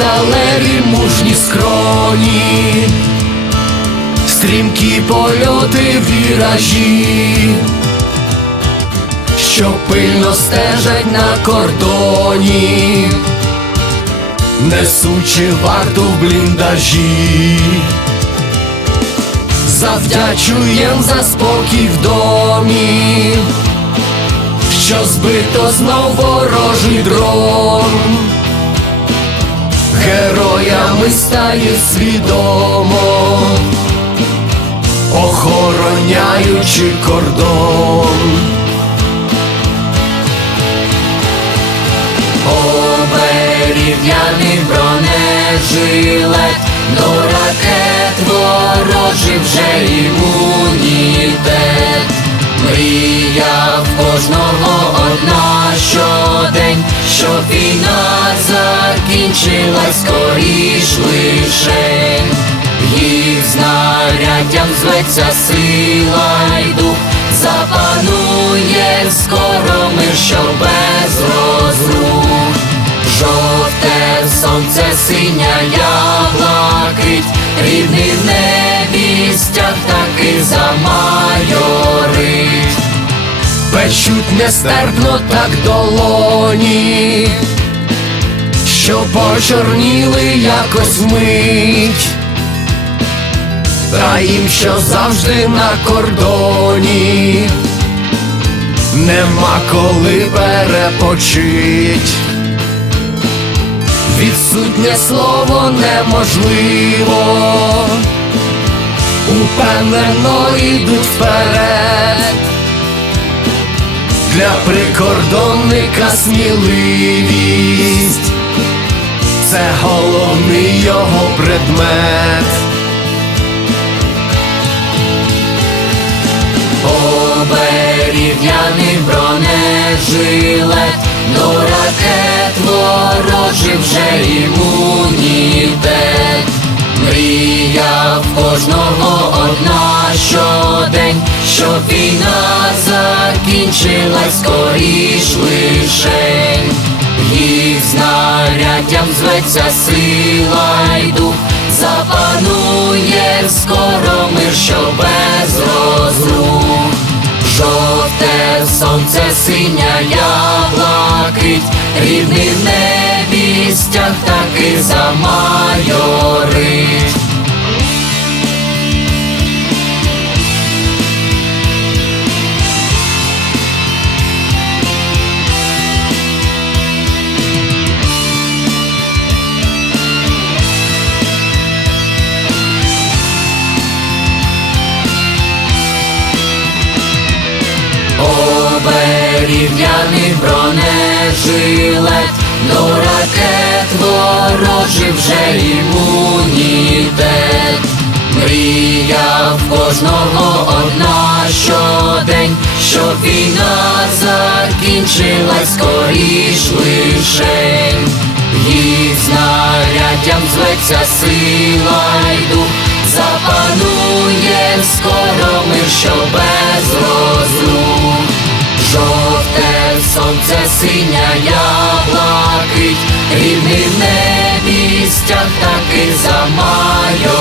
сталеві мужні скроні, стрімкі польоти віражі, що пильно стежать на кордоні, несучи варту в бліндажі. Завдячуєм за спокій в домі, що збито знов ворожий дрон, героями стає свідомо, охороняючи кордон. Оберігняний бронежилет, до ракет ворожий вже імунітет. Мрія в кожного одна щодень, щоб війна закінчилась скоріш лишень. Їх знаряддям зветься сила й дух, запанує скоро мир, що без розрух. Жовте сонце синя блакить, рідний в небі стяг таки замайорить. Печуть нестерпно так долоні, що почорніли якось вмить, та їм, що завжди на кордоні, нема коли перепочить. Відсутнє слово неможливо, упевнено йдуть вперед. Для прикордонника сміливість, його предмет. Оберігняний бронежилет, до ракет ворожий вже імунітет. Мрія в кожного одна щодень, щоб війна закінчилась скоріш лишень. Їх знаряддям зветься сила й дух, запанує скоро мир, що без розрух. Жовте сонце синя блакить, рідний в небі стяг таки замайорить. Оберігняний бронежилет, до ракет ворожий вже імунітет. Мрія в кожного одна щодень, щоб війна закінчилась скоріш рідний так і замайорить.